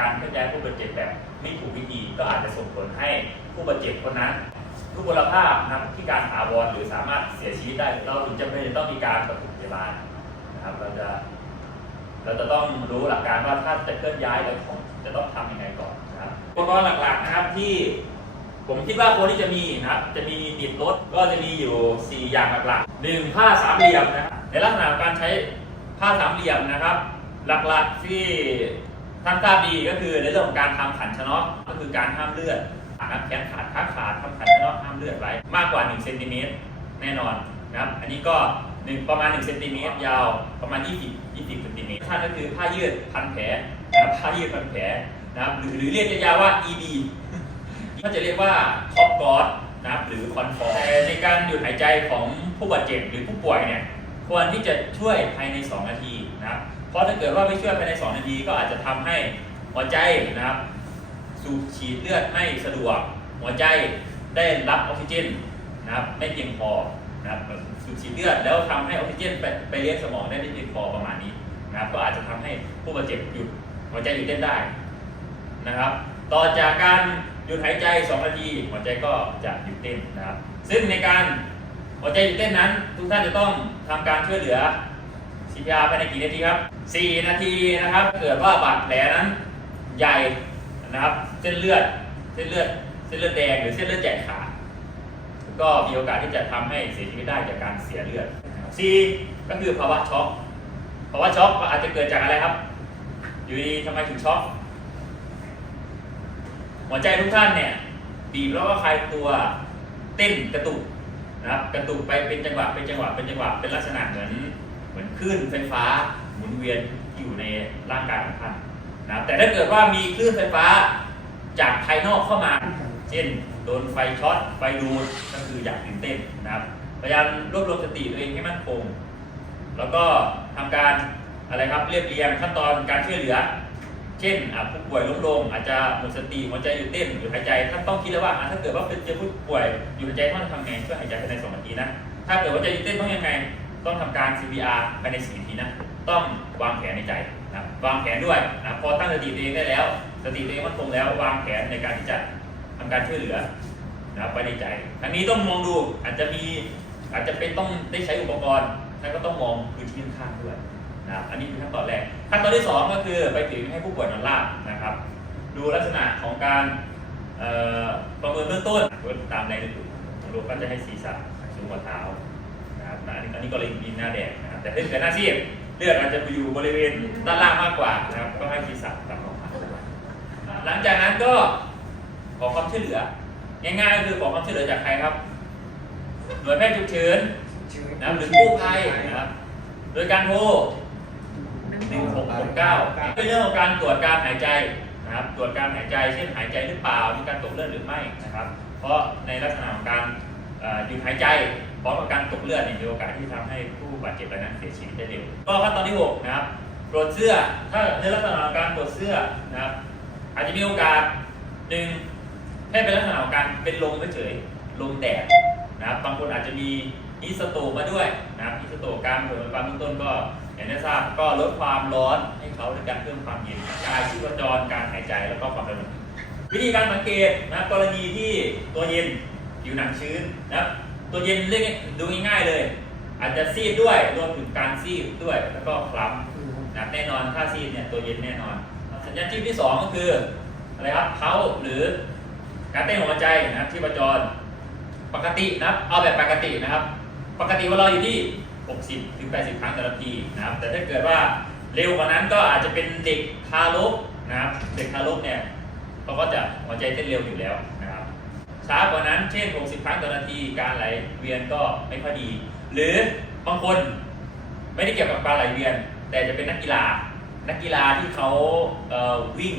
การเคลื่อนย้ายผู้บาดเจ็บแบบไม่ถูกวิธีก็อาจจะส่งผลให้ผู้บาดเจ็บคนนั้นทุกพลภาพนะที่การถาวรหรือสามารถเสียชีวิตได้ เราถึงจะไม่ต้องมีการปฐมพยาบาลนะครับเราจะเราจะต้องรู้หลักการว่าถ้าจะเคลื่อนย้ายเราต้องจะต้องทำยังไงก่อนนะครับอุปกรณ์หลักๆนะครับที่ผมคิดว่าควรที่จะมีนะครับจะมีติดรถก็จะมีอยู่ 4 อย่างหลักๆหนึ่งผ้าสามเหลี่ยมนะในลักษณะการใช้ผ้าสามเหลี่ยมนะครับ หลักๆที่ ท่านทราบดีก็คือในเรื่องของการทำขันชะเนาะก็คือการห้ามเลือดนะครับแขนขาดขาขาดทำขันชะเนาะห้ามเลือดไว้มากกว่า1เซนติเมตรแน่นอนนะครับอันนี้ก็หนึ่งประมาณ1เซนติเมตรยาวประมาณ 20 20เซนติเมตรท่านก็คือผ้ายืดพันแผลนะครับผ้ายืดพันแผลนะครับหรือหรือเรียกยาวว่า EB ก็จะเรียกว่าคอปกอดนะครับหรือคอนฟอร์แต่ในการหยุดหายใจของผู้บาดเจ็บหรือผู้ป่วยเนี่ยควรที่จะช่วยภายใน 2 นาทีนะครับ เพราะถ้าเกิดว่าไม่ช่วยภายใน 2 นาทีก็อาจจะทำให้หัวใจนะครับ สูบฉีดเลือดไม่สะดวก หัวใจได้รับออกซิเจนนะครับ ไม่เพียงพอนะครับสูบฉีดเลือดแล้วทำให้ออกซิเจนไปไปเลี้ยงสมองได้ไม่เพียงพอประมาณนี้นะครับ ก็อาจจะทำให้ผู้บาดเจ็บหยุดหัวใจหยุดเต้นได้นะครับ ต่อจากการหยุดหายใจ 2 นาที หัวใจก็จะหยุดเต้นนะครับ ซึ่งในการหัวใจหยุดเต้นนั้น ทุกท่านจะต้องทำการช่วยเหลือ CPR ภายในกี่นาทีครับ 4 นาทีนะครับ เกิดว่าบาดแผลนั้นใหญ่นะครับ เส้นเลือด เส้นเลือด เส้นเลือดแดงหรือเส้นเลือดใหญ่ขาดก็มีโอกาสที่จะทำให้เสียชีวิตได้จากการเสียเลือดนะครับ C ก็คือภาวะช็อก ภาวะช็อกอาจจะเกิดจากอะไรครับ อยู่ดีทำไมถึงช็อกหัวใจทุกท่านเนี่ยบีบแล้วก็คลายตัวเต้นกระตุกนะครับกระตุกไปเป็นจังหวะเป็นจังหวะเป็นจังหวะเป็นลักษณะเหมือน เหมือนคลื่นไฟฟ้าหมุนเวียนอยู่ในร่างกายของท่านนะครับแต่ถ้าเกิดว่ามีคลื่นไฟฟ้าจากภายนอกเข้ามา เช่นโดนไฟช็อตไฟดูดก็คืออยากตื่นเต้นนะครับพยายามรวบรวมสติตัวเองให้มั่นคง แล้วก็ทำการอะไรครับเรียบเรียงขั้นตอนการช่วยเหลือ เช่นผู้ป่วยล้มลงอาจจะหมดสติหัวใจหยุดเต้นหยุดหายใจท่านต้องคิดแล้วว่าถ้าเกิดว่าเป็นเจอผู้ป่วยหยุดหายใจต้องทำไงช่วยหายใจภายใน2นาทีนะถ้าเกิดว่าใจหยุดเต้นต้องยังไง ต้องทำการ CPR ภายใน4นาทีนะ ต้องวางแผนในใจนะวางแผนด้วยนะพอตั้งสติตัวเองได้แล้วสติตัวเองมั่นคงแล้ววางแผนในการที่จะทำการช่วยเหลือนะไว้ในใจทั้งนี้ต้องมองดูอาจจะมีอาจจะเป็นต้องได้ใช้อุปกรณ์ท่านก็ต้องมองพื้นที่ข้างด้วยนะอันนี้คือขั้นตอนแรกขั้นตอนที่ 2 ก็คือไปถึงให้ผู้ป่วยนอนราบนะครับ ดูลักษณะของการประเมินเบื้องต้นตามแรงดึงดูดของโรคก็จะให้ศีรษะสูงกว่าเท้า อันนี้อันนี้ก็เลยมีหน้าแดงนะครับแต่ถ้าเกิดหน้าซีดเลือดอาจจะไปอยู่บริเวณด้านล่างมากกว่านะครับก็ให้ศีรษะต่ำลงมาหลังจากนั้นก็ขอความช่วยเหลือ ง่ายๆก็คือขอความช่วยเหลือจากใครครับ หน่วยแพทย์ฉุกเฉินนะครับหรือกู้ภัยนะครับ โดยการโทร1669เป็นเรื่องของการตรวจการหายใจนะครับ ตรวจการหายใจ เช่นหายใจหรือเปล่า มีการตกเลือดหรือไม่นะครับ เพราะในลักษณะของการเอ่อหยุดหายใจ พร้อมกับการตกเลือดเนี่ยมีโอกาสที่ทำให้ผู้บาดเจ็บรายนั้นเสียชีวิตได้เร็ว ก็ขั้นตอนที่6นะครับปลดเสื้อ ถ้าในลักษณะของการปลดเสื้อนะครับอาจจะมีโอกาสหนึ่งแค่เป็นลักษณะของการเป็นลมเฉยๆลมแดดนะครับบางคนอาจจะมีฮิสโตมาด้วยนะครับฮิสโตกการเปิดความเบื้องต้นก็อย่างที่ทราบก็ลดความร้อนให้เขาด้วยการเพิ่มความเย็นกายชีพจรการหายใจแล้วก็ความดันโลหิตวิธีการสังเกตนะครับกรณีที่ตัวเย็นผิวหนังชื้นนะครับ ตัวเย็นเรียกดูง่ายๆเลย อาจจะซีดด้วยรวมถึงการซีดด้วยแล้วก็คล้ำนะแน่นอนถ้าซีดเนี่ยตัวเย็นแน่นอน สัญญาณชีพที่ 2 ก็คืออะไรครับเขาหรือการเต้นหัวใจนะครับที่ประจรปกตินะครับเอาแบบปกตินะครับ ปกติของเราอยู่ที่ 60ถึง80 ครั้งต่อนาทีนะครับ แต่ถ้าเกิดว่าเร็วกว่านั้นก็อาจจะเป็นเด็กทารกนะครับ เด็กทารกเนี่ยเขาก็จะหัวใจเต้นเร็วอยู่แล้ว ช้ากว่านั้นเช่น 60 ครั้งต่อนาที การไหลเวียนก็ไม่ค่อยดี หรือบางคนไม่ได้เกี่ยวกับการไหลเวียน แต่จะเป็นนักกีฬา นักกีฬาที่เขาเวิ่ง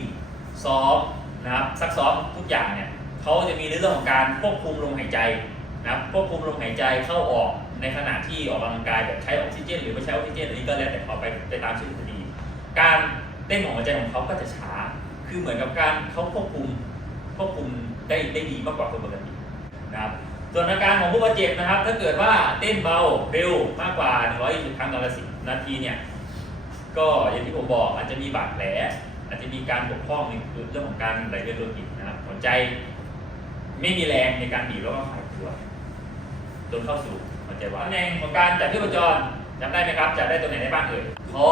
ซ้อมนะครับซักซ้อมทุกอย่างเนี่ยเขาจะมีเรื่องของการควบคุมลมหายใจนะครับควบคุมลมหายใจเข้าออกในขณะที่ออกกำลังกายแบบใช้ออกซิเจน หรือไม่ใช้ออกซิเจนอันนี้ก็แล้วแต่เขาไปไปตามชื่อทฤษฎีการเต้นของหัวใจของเขาก็จะช้า คือเหมือนกับการเขาควบคุมควบคุม ได้ได้ดีมากกว่าคนปกตินะครับส่วนอาการของผู้บาดเจ็บนะครับ ถ้าเกิดว่าเต้นเบาเร็วมากกว่า 120 ครั้งต่อนาทีเนี่ยก็อย่างที่ผมบอกอาจจะมีบาดแผลอาจจะมีการบกพร่องในเรื่องของการไหลเวียนโลหิตนะครับหัวใจไม่มีแรงในการบีบแล้วก็หายตัวจนเข้าสู่หัวใจวายตำแหน่งของการจับที่ประจรจำได้ไหมครับจับได้ตรงไหนในบ้านเอ่ยคอ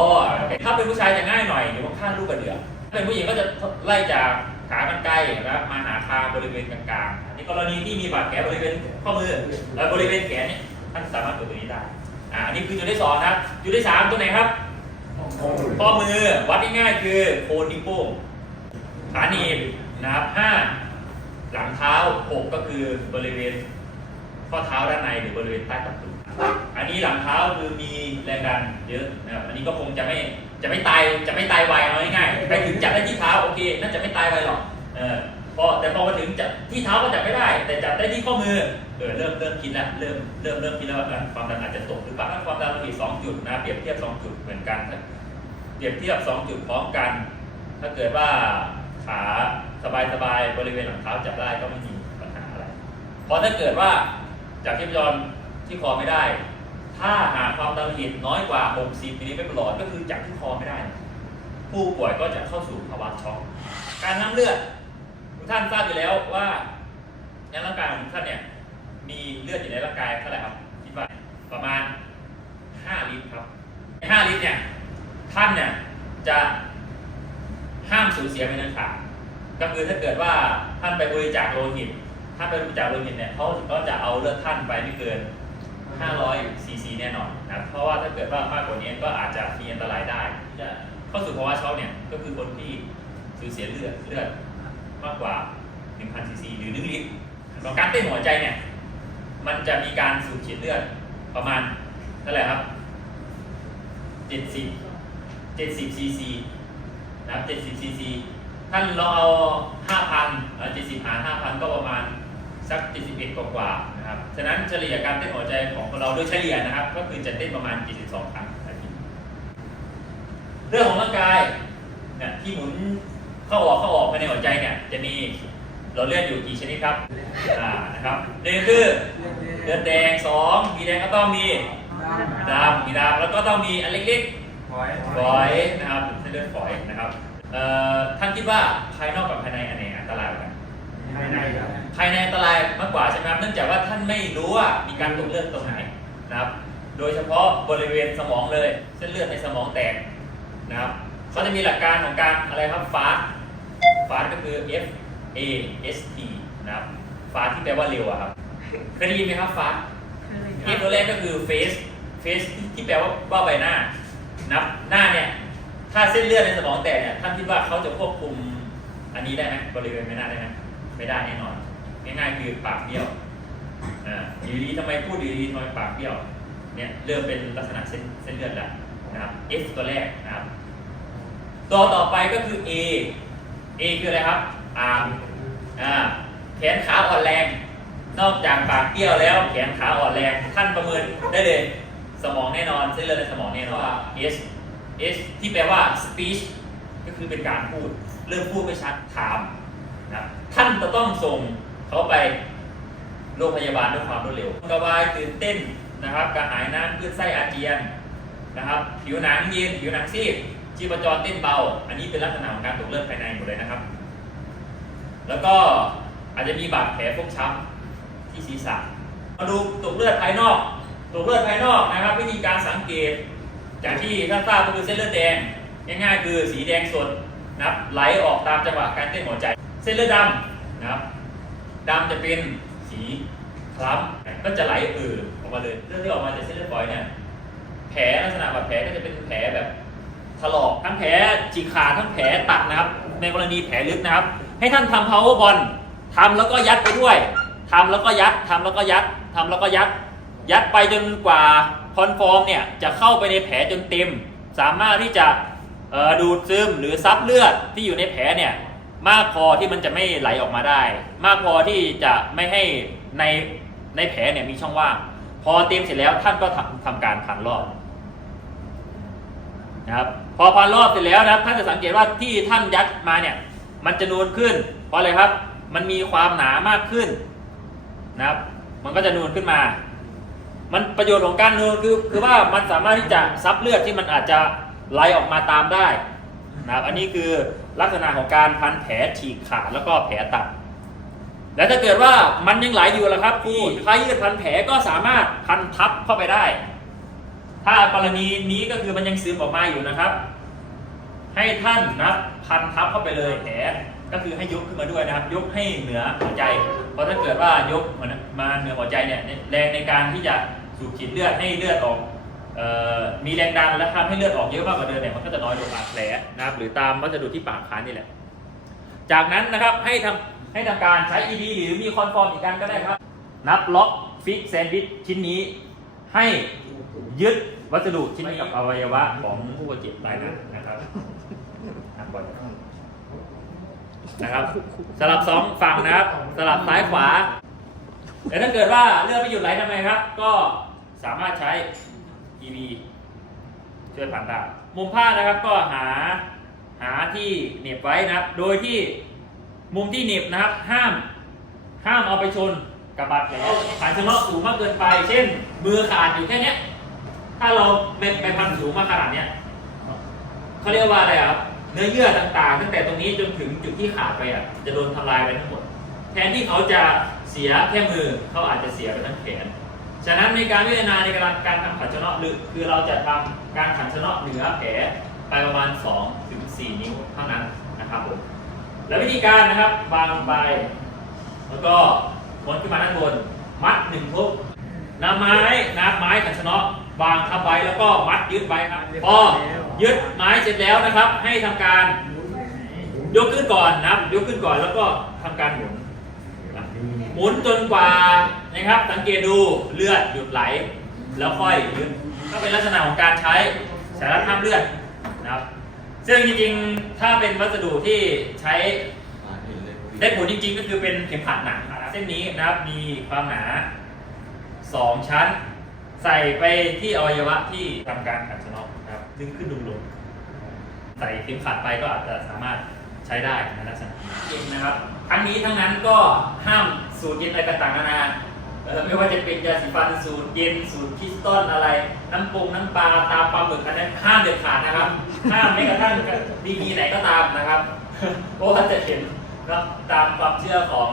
ถ้าเป็นผู้ชายจะง่ายหน่อยอยู่ข้างลูกกระเดือกถ้าเป็นผู้หญิงก็จะไล่จาก ขากรรไกรนะครับมาหาคางบริเวณกลางๆในกรณีที่มีบาดแผลบริเวณข้อมือและบริเวณแขนเนี่ยท่านสามารถเปิดตรงนี้ได้อ่าอันนี้คือจุดที่สองนะครับจุดที่สามตรงไหนครับข้อมือวัดง่ายๆคือโคนนิ้วโป้งขาหนีบนะครับห้าหลังเท้าหกก็คือบริเวณข้อเท้าด้านในหรือบริเวณใต้ตับตุ่อั นนี้หลังเท้าคือมีแรงดันเยอะนะครับอันนี้ก็คงจะไม่จะไม่ตายจะไม่ตายไวเอาง่ายๆไปถึงจับได้ที่เท้าโอเคน่าจะไม่ตายไวหรอกเออพอแต่พอมาถึงจับที่เท้าก็จับไม่ได้ แต่จับได้ที่ข้อมือเออเริ่มเริ่มคิดแล้วเริ่มเริ่มเริ่มคิดแล้วว่าความดันอาจจะตกหรือเปล่าความดันโลหิตสองจุดนะเปรียบเทียบสองจุดเหมือนกันเปรียบเทียบ2จุดพร้อมกัน ถ้าเกิดว่าขาสบายๆบายบริเวณหลังเท้าจับได้ก็ไม่มีปัญหาอะไรเพราะถ้าเกิดว่าจากที่พจรที่คอไม่ได้ ถ้าหากความดันโลหิตน้อยกว่า 60มิลลิเมตรประหลอดก็คือจากที่คอไม่ได้ ผู้ป่วยก็จะเข้าสู่ภาวะช็อก การน้ำเลือดทุกท่านทราบอยู่แล้วว่าในร่างกายของท่านเนี่ยมีเลือดอยู่ในร่างกายเท่าไหร่ครับคิดว่าประมาณ 5 ลิตรครับ5ลิตรเนี่ยท่านเนี่ยจะห้ามสูญเสียไปเด็ดขาดก็คือถ้าเกิดว่าท่านไปบริจาคโลหิตท่านไปบริจาคโลหิตเนี่ยเขาก็จะเอาเลือดท่านไปไม่เกิน 500 ซีซีแน่นอนนะครับเพราะว่าถ้าเกิดว่ามากกว่านี้ก็อาจจะมีอันตรายได้จะเข้าสู่ภาวะช็อกเนี่ยก็คือคนที่สูญเสียเลือดเลือดมากกว่า 1,000 ซีซีหรือ 1 ลิตรของการเต้นหัวใจเนี่ย มันจะมีการสูบฉีดเลือดประมาณเท่าไหร่ครับ 70 70 ซีซีนะครับ 70 ซีซี ท่านลองเอา 5,000เอ่อ70 หาร 5,000 ก็ประมาณสัก 71 กว่า นะครับ ฉะนั้นเฉลี่ยการเต้นหัวใจของเราโดยเฉลี่ยนะครับ ก็คือจะเต้นประมาณ 72 ครั้งต่อนาทีเรื่องของร่างกายเนี่ยที่หมุนเข้าออกเข้าออกภายในหัวใจเนี่ยจะมีหลอดเลือดอยู่กี่ชนิดครับอ่านะครับหนึ่งคือเลือดแดงสองมีแดงก็ต้องมีดำมีดำแล้วก็ต้องมีอันเล็กๆฝอยนะครับเส้นเลือดฝอยนะครับเอ่อท่านคิดว่าภายนอกกับภายใน ในอันตรายมากกว่าใช่ไหมครับเนื่องจากว่าท่านไม่รู้ว่ามีการตกเลือดตรงไหนนะครับ โดยเฉพาะบริเวณสมองเลยเส้นเลือดในสมองแตกนะครับเขาจะมีหลักการของการอะไรครับฟาสฟาสก็คือ F A S T นะครับฟาสที่แปลว่าเร็วอะครับเคยได้ยินไหมครับฟาสเอตัวแรกก็คือ face face ที่แปลว่าว่าใบหน้านับหน้าเนี่ยถ้าเส้นเลือดในสมองแตกเนี่ยท่านคิดว่าเขาจะควบคุมอันนี้ได้ไหมบริเวณใบหน้าได้ไหมไม่ได้แน่นอน ง่ายๆคือปากเบี้ยวอ่าอยู่ดีทำไมพูดอยู่ดีทำไมปากเบี้ยวเนี่ยเริ่มเป็นลักษณะเส้นเส้นเลือดแล้วนะครับ F ตัวแรกนะครับ ตัวต่อไปก็คือ A A คืออะไรครับ arm อ่าแขนขาอ่อนแรง นอกจากปากเปี้ยวแล้วแขนขาอ่อนแรงท่านประเมินได้เลยสมองแน่นอนเส้นเลือดในสมองแน่นอนว่า S S ที่แปลว่า speech ก็คือเป็นการพูด เริ่มพูดไม่ชัดถามนะท่านจะต้องส่ง เขาไปโรงพยาบาลด้วยความรวดเร็วกระวายตื่นเต้นนะครับกระหายน้ำคลื่นไส้อาเจียนนะครับผิวหนังเย็นผิวหนังซีดชีพจรเต้นเบา อันนี้เป็นลักษณะของการตกเลือดภายในหมดเลยนะครับ แล้วก็อาจจะมีบาดแผลฟกช้ำที่ศีรษะมาดูตกเลือดภายนอก ตกเลือดภายนอกนะครับ วิธีการสังเกต จากที่ท่านทราบก็คือเส้นเลือดแดงง่ายๆคือสีแดงสดนะครับไหลออกตามจังหวะการเต้นหัวใจ เส้นเลือดดำนะครับ ดำจะเป็นสีคล้ำก็จะไหลเอ่อออกมาเลยเลือดที่ออกมาจากเส้นเลือดฝอยเนี่ยแผลลักษณะบาดแผลก็จะเป็นแผลแบบถลอกทั้งแผลฉีกขาดทั้งแผลตัดนะครับ ในกรณีแผลลึกนะครับ ให้ท่านทำ power ball ทำแล้วก็ยัดไปด้วยทำแล้วก็ยัดทำแล้วก็ยัดทำแล้วก็ยัด ยัดไปจนกว่าคอนฟอร์มเนี่ยจะเข้าไปในแผลจนเต็ม สามารถที่จะดูดซึมหรือซับเลือดที่อยู่ในแผลเนี่ย มากพอที่มันจะไม่ไหลออกมาได้ มากพอที่จะไม่ให้ในในแผลเนี่ยมีช่องว่าง พอเต็มเสร็จแล้วท่านก็ทำทำการพันรอบนะครับพอพันรอบเสร็จแล้วนะครับท่านจะสังเกตว่าที่ท่านยัดมาเนี่ย มันจะนูนขึ้น เพราะอะไรครับ มันมีความหนามากขึ้นนะครับ มันก็จะนูนขึ้นมา มันประโยชน์ของการนูนคือคือว่ามันสามารถที่จะซับเลือดที่มันอาจจะไหลออกมาตามได้นะครับ อันนี้คือ ลักษณะของการพันแผลฉีกขาดแล้วก็แผลตัด และถ้าเกิดว่ามันยังไหลอยู่ล่ะครับที่ผ้ายืดพันแผลก็สามารถพันทับเข้าไปได้ ถ้ากรณีนี้ก็คือมันยังซึมออกมาอยู่นะครับ ให้ท่านนะพันทับเข้าไปเลยแผลก็คือให้ยกขึ้นมาด้วยนะครับ ยกให้เหนือหัวใจ เพราะถ้าเกิดว่ายกมาเหนือหัวใจเนี่ยแรงในการที่จะสูบฉีดเลือดให้เลือดออก มีแรงดันและทำให้เลือดออกเยอะมากกว่าเดิมเนี่ยมันก็จะน้อยลงบาดแผลนะครับหรือตามวัสดุที่ปากคานนี่แหละ จากนั้นนะครับให้ทำให้ทำการใช้ ED หรือมีคอนฟอร์มอีกกันก็ได้ครับ นับล็อกฟิกแซนด์วิชชิ้นนี้ให้ยึดวัสดุชิ้นนี้กับอวัยวะของผู้บาดเจ็บรายนั้นนะครับนะครับ สลับสองฝั่งนะครับ สลับซ้ายขวาแต่ถ้าเกิดว่าเลือดไม่หยุดไหลทำไงครับ ก็สามารถใช้ EB ช่วยผ่านได้มุมผ้านะครับก็หาหาที่เหน็บไว้นะครับ โดยที่มุมที่เหน็บนะครับ ห้ามห้ามเอาไปชนกับบาดแผลฐานชะลอสูงมากเกินไป เช่น มือขาดอยู่แค่เนี้ย ถ้าเราไปไปพันสูงมากขนาดเนี้ยเขาเรียกว่าอะไรครับ เนื้อเยื่อต่างๆ ตั้งแต่ตรงนี้จนถึงจุดที่ขาดไปอะ จะโดนทำลายไปทั้งหมด แทนที่เขาจะเสียแค่มือเขาอาจจะเสียไปทั้งแขน ฉะนั้นในการพิจารณาในการการทำขันชะเนาะหรือคือเราจะทำการขันชะเนาะเหนือแผลไปประมาณ2ถึง4นิ้วเท่านั้นนะครับผมและวิธีการนะครับวางลงไปแล้วก็ม้วนขึ้นมาด้านบน มัดหนึ่งทุกนำไม้นับไม้ขันชะเนาะวางทับไว้แล้วก็มัดยึดไว้ครับพอยึดไม้เสร็จแล้วนะครับ ให้ทำการยกขึ้นก่อนนะครับยกขึ้นก่อนแล้วก็ทำการหมุนหมุนจนกว่า นะครับ สังเกตดูเลือดหยุดไหล แล้วค่อยยึดก็เป็นลักษณะของการใช้สารัดห้ามเลือดนะครับ ซึ่งจริงๆ ถ้าเป็นวัสดุที่ใช้ได้ผลจริงๆ ก็คือเป็นเข็มขัดหนังเส้นนี้นะครับมีความหนา 2 ชั้น ใส่ไปที่อวัยวะที่ทำการขัดชะเนาะนะครับดึงขึ้นดึงลงใส่เข็มขัดไปก็อาจจะสามารถใช้ได้ในลักษณะนี้เองนะครับ ทั้งนี้ทั้งนั้นก็ห้ามสูตรเย็นอะไรต่างๆนานา ไม่ว่าจะเป็นยาสีฟันสูตรเย็นสูตรคริสตัลอะไร น้ำปรุงน้ำปลาตาปลาหมึกอันนั้นห้ามเด็ดขาดนะครับห้ามไม่กระทั่งดีดีไหนก็ตามนะครับเพราะว่าจะเห็นนะตามความเชื่อของ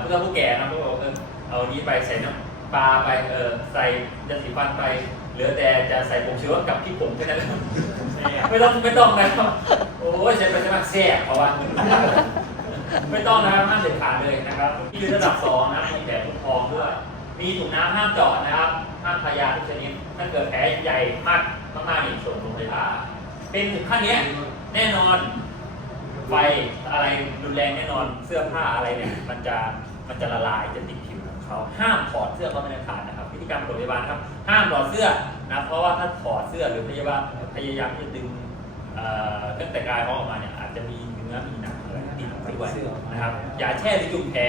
ผู้เฒ่าผู้แก่นะก็บอกเออเอานี้ไปใส่น้ำปลาไปเออใส่ยาสีฟันไป เหลือแต่จะใส่ผงชูรสกับพริกผงแค่นั้นไม่ต้องไม่ต้องนะครับโอ้ยใช้ไปใช้มาแซ่บเพราะว่า ไม่ต้องนะครับห้ามเด็ดขาดเลยนะครับที่ระดับสองนะมีแผลทุกทองด้วย มีถุงน้ำห้ามจาะนะครับห้ามทายาทุกชนิดถ้าเกิดแผลใหญ่มากมากๆนี่ส่งโรงพยาบาลเป็นถึงขั้นเนี้ยแน่นอนไฟอะไรรุนแรงแน่นอนเสื้อผ้าอะไรเนี่ยมันจะมันจะละลายจะติดผิวของเขาห้ามถอดเสื้อเขาไม่ได้ขาดนะครับวิธีการปฐมพยาบาลครับ ห้ามถอดเสื้อนะเพราะว่าถ้าถอดเสื้อหรือพยาบาลพยายามที่จะดึงเอ่อเครื่องแต่งกายเขาออกมาเนี่ยอาจจะมีเนื้อมีหนัง อะไรติดไปด้วยนะครับอย่าแช่หรือจุ่มแผล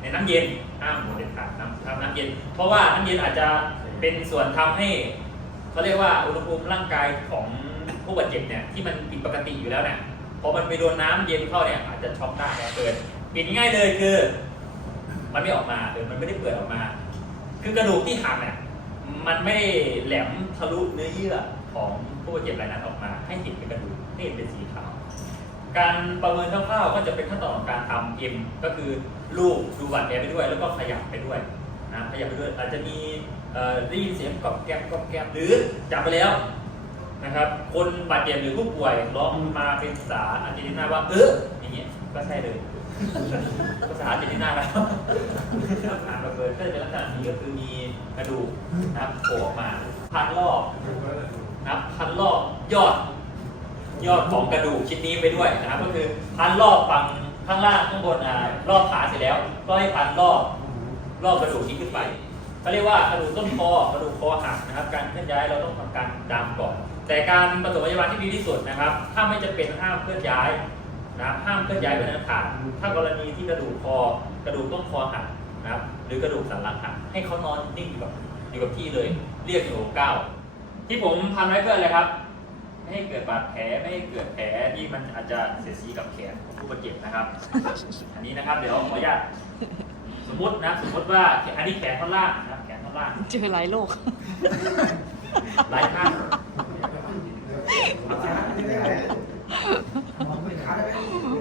ในน้ำเย็นห้ามหมดเด็ดขาดน้ำน้ำน้ำเย็น เพราะว่าน้ำเย็นอาจจะเป็นส่วนทำให้เขาเรียกว่าอุณหภูมิร่างกายของผู้บาดเจ็บเนี่ยที่มันผิดปกติอยู่แล้วเนี่ยพอมันไปโดนน้ำเย็นเข้าเนี่ยอาจจะช็อกได้เกิดปิดง่ายเลยคือ มันไม่ออกมาหรือมันไม่ได้เปิดออกมา คือกระดูกที่หักเนี่ยมันไม่ได้แหลมทะลุเนื้อเยื่อของผู้บาดเจ็บรายนั้นออกมา ให้เห็นเป็นกระดูกให้เห็นเป็นสี การประเมินคร่าวๆก็จะเป็นขั้นตอนของการทำเอ็มก็คือลูกดูบาดแผลไปด้วย แล้วก็ขยับไปด้วยนะขยับไปด้วยอาจจะมีได้ยินเสียงกรอบแกรบกรอบแกรบหรือจับไปแล้วนะครับ คนบาดเจ็บหรือผู้ป่วยร้องมาเป็นภาษาอาร์เจนตินาว่าเอออย่างเงี้ยก็ใช่เลยภาษาอาร์เจนตินาครับอ่านมาเกิดก็จะเป็นลักษณะนี้ก็คือมีกระดูกนะครับโผล่ออกมาพันรอบนับพันรอบยอด ยอดของกระดูกชิ้นนี้ไปด้วยนะครับก็คือพันรอบฝั่งข้างล่างข้างบนอ่ารอบขาเสร็จแล้ว ก็ให้พันรอบรอบกระดูกนี้ขึ้นไปเขาเรียกว่ากระดูกต้นคอกระดูกคอหักนะครับ การเคลื่อนย้ายเราต้องทำการดามก่อนแต่การปฐมพยาบาลที่ดีที่สุดนะครับ ถ้าไม่จะเป็นห้ามเคลื่อนย้ายนะครับห้ามเคลื่อนย้ายเป็นอันขาดถ้ากรณีที่กระดูกคอกระดูกต้นคอหักนะครับหรือกระดูกสันหลังหักให้เขานอนนิ่งอยู่กับอยู่กับที่เลย เรียกหนูเก้าที่ผมทำไว้เพื่ออะไรครับ ไม่ให้เกิดบาดแผลไม่ให้เกิดแผลที่มันอาจจะเสียดสีกับแขนของผู้บาดเจ็บนะครับ อันนี้นะครับเดี๋ยวขออนุญาตสมมตินะสมมติว่าอันนี้แขนท่อนล่างนะครับแขนท่อนล่างเจอหลายโรคหลายข้างข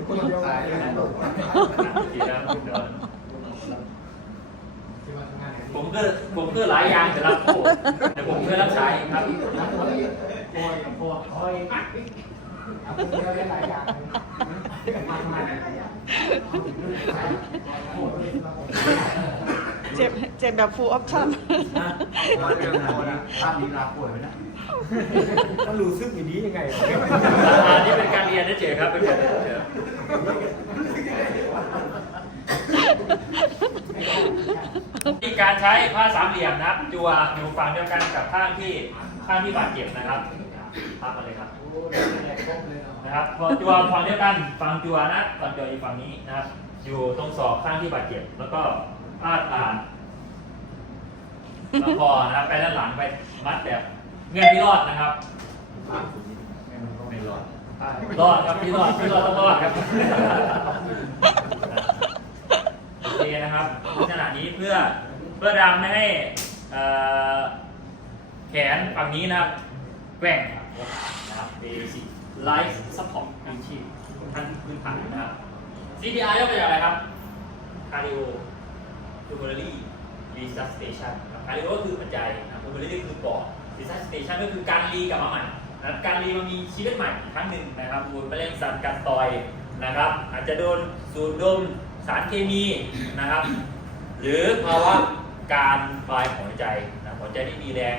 คนเดียวเลยนะทีแล้วเดี๋ยวผมก็ผมก็หลายอย่างแต่ละผมแต่ผมเคยรับใช้ครับ โอยกับพวกโอยเดียวได้หลายอย่างมากมายเจ็บเจ็บแบบ full option มาเรื่องนะภาพนี้ลาป่วยไหมนะมันรู้สึกอย่างนี้ยังไงอันนี้เป็นการเรียนนะเจครับเป็นการเรียนเจมีการใช้ผ้าสามเหลี่ยมนะครับจัวอยู่ฝั่งเดียวกันกับข้างที่ ข้างที่บาดเจ็บนะครับภาพมาเลยครับนะครับพอจัวฝั่งเดียวกันฝั่งจัวนะฝั่งจัวอยู่ฝั่งนี้นะครับ อยู่ตรงศอกข้างที่บาดเจ็บ แล้วก็พาดผ่านแล้วพอนะครับไปด้านหลังไปมัดแบบเงื่อนพี่รอดนะครับไม่รอดรอดครับพี่รอดพี่รอดต้องรอดครับโอเคนะครับขณะนี้เพื่อเพื่อดำไม่ให้เอ่อ แขนฝั่งนี้นะครับแกว่งนะครับ A C life support พื้นที่ทั้งพื้นฐานนะครับ CPR ย่อมาจากอะไรครับ cardio pulmonary resuscitation ครับ cardio ก็คือหัวใจนะครับ pulmonary คือปอด resuscitation ก็คือการรีกลับมาใหม่นะการรีมันมีชีวิตใหม่อีกครั้งหนึ่งนะครับโดนมะเร็งสัตว์กัดต่อยนะครับ อาจจะโดนสูดดมสารเคมีนะครับ หรือภาวะการวายของหัวใจนะหัวใจที่มีแรง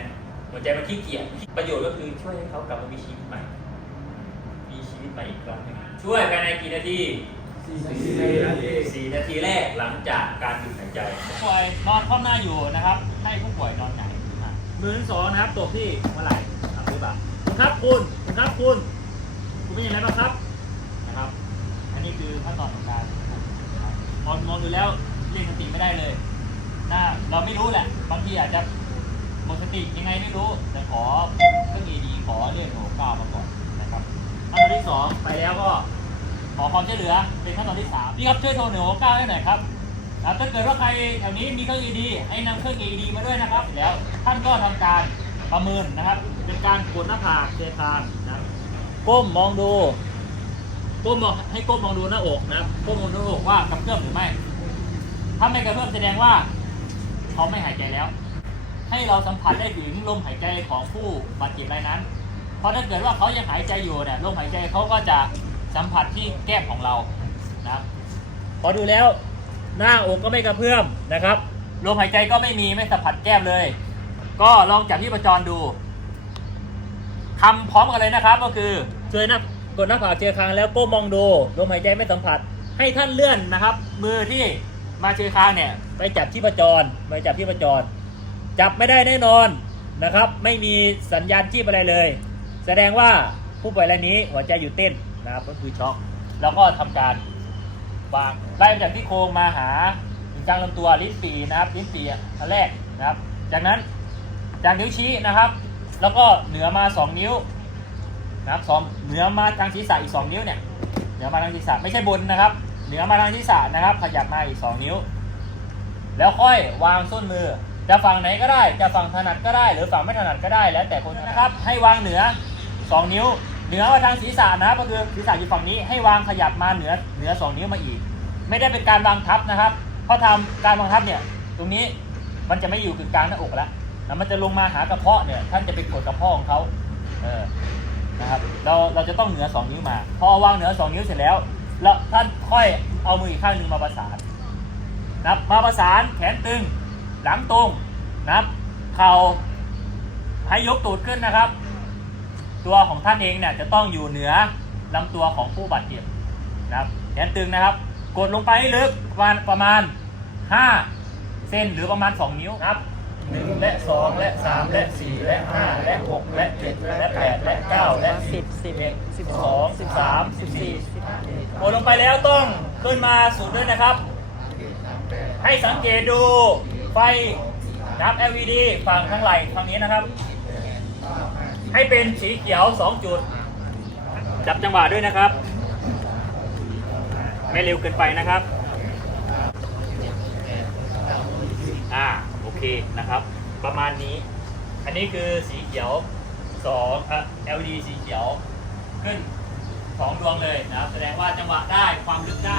หัวใจมันขี้เกียจประโยชน์ก็คือช่วยให้เขากลับมามีชีวิตใหม่ มีชีวิตใหม่อีกครั้งหนึ่งช่วยภายในกี่นาที4นาทีแรกหลังจากการหยุดหายใจผู้ป่วยนอนคว่ำหน้าอยู่นะครับ ให้ผู้ป่วยนอนหงายขึ้นมามือทั้งสองนะครับตบที่เมื่อไหร่ครับหรือเปล่าคุณครับคุณคุณครับคุณคุณเป็นยังไงบ้างครับนะครับ อันนี้คือขั้นตอนของการนะครับมองมองดูแล้วเรียกสติไม่ได้เลยนะเราไม่รู้แหละบางทีอาจจะห มดสติยังไงไม่รู้ แต่ขอเครื่องดีขอเรียกโหก้าวมาก่อนนะครับขั้นตอนที่สองไปแล้วก็ขอความช่วยเหลือเป็นขั้นตอนที่สามพี่ครับช่วยโทรหนึ่งหกเก้าให้หน่อยครับถ้าเกิดว่าใครแถวนี้มีเครื่อง ED ให้นำเครื่อง ED มาด้วยนะครับ แล้วท่านก็ทำการประเมินนะครับ เป็นการกดหน้าผากเทคางนะครับก้มมองดูก้มมองให้ก้มมองดูหน้าอกนะก้มมองดูหน้าอกว่ากระเพื่อมหรือไม่ ถ้าไม่กระเพื่อมแสดงว่า เขาไม่หายใจแล้ว ให้เราสัมผัสได้ถึงลมหายใจของผู้บาดเจ็บรายนั้น เพราะถ้าเกิดว่าเขายังหายใจอยู่เนี่ยลมหายใจเขาก็จะสัมผัสที่แก้มของเรานะครับพอดูแล้วหน้าอกก็ไม่กระเพื่อมนะครับลมหายใจก็ไม่มีไม่สัมผัสแก้มเลย ก็ลองจับที่ประจรดูทำพร้อมกันเลยนะครับก็คือเจอหน้ากดหน้าผากเจอคางแล้วก้มมองดูลมหายใจไม่สัมผัส ให้ท่านเลื่อนนะครับ มือที่มาเจอคางเนี่ย ไปจับที่ประจรไปจับที่ประจร จับไม่ได้แน่นอนนะครับ ไม่มีสัญญาณชีพอะไรเลย แสดงว่าผู้ป่วยรายนี้หัวใจหยุดเต้นนะครับก็คือช็อกแล้วก็ทำการวางไล่จากที่โครงมาหาถึงกลางลำตัวลิ้นปีนะครับลิ้นปีอันแรกนะครับ จากนั้นจากนิ้วชี้นะครับ แล้วก็เหนือมา 2 นิ้วนะครับสองเหนือมาทางศีรษะอีก 2 นิ้วเนี่ยเหนือมาทางศีรษะไม่ใช่บนนะครับ เหนือมาทางศีรษะนะครับ ขยับมาอีก 2 นิ้ว แล้วค่อยวางส้นมือ จะฝั่งไหนก็ได้ จะฝั่งถนัดก็ได้ หรือฝั่งไม่ถนัดก็ได้ แล้วแต่คนนะครับ ให้วางเหนือ 2 นิ้ว เหนือมาทางศีรษะนะครับ ก็คือศีรษะอยู่ฝั่งนี้ ให้วางขยับมาเหนือ เหนือ 2 นิ้วมาอีก ไม่ได้เป็นการวางทับนะครับ เพราะทำการวางทับเนี่ย ตรงนี้มันจะไม่อยู่กึ่งกลางหน้าอกแล้วแล้วมันจะลงมาหากระเพาะเนี่ย ท่านจะไปกดกระเพาะของเขาเออ นะครับ เรา เราจะต้องเหนือ 2 นิ้วมา พอวางเหนือ 2 นิ้วเสร็จแล้ว แล้วท่านค่อยเอามืออีกข้างหนึ่งมาประสานนะมาประสานแขนตึง หลังตรงนะครับ เข่าให้ยกตูดขึ้นนะครับ ตัวของท่านเองเนี่ยจะต้องอยู่เหนือลำตัวของผู้บาดเจ็บนะครับแขนตึงนะครับ กดลงไปให้ลึกประมาณประมาณ 5เซนหรือประมาณ 2 นิ้วนะครับ1และ2และ3และ4และ5และ6และ7และ8และ9และสิบสิบ11สิบ12สิบสาม13สิบสี่14สิบห้ากดลงไปแล้วต้องขึ้นมาสูดด้วยนะครับ ให้สังเกตดู ไฟนับ LED ฝั่งข้างไหล่ฝั่งนี้นะครับ ให้เป็นสีเขียว 2 จุด จับจังหวะด้วยนะครับ ไม่เร็วเกินไปนะครับอ่าโอเคนะครับ ประมาณนี้ อันนี้คือสีเขียว2อะ LED สีเขียวขึ้นสองดวงเลยนะครับ แสดงว่าจังหวะได้ความลึกได้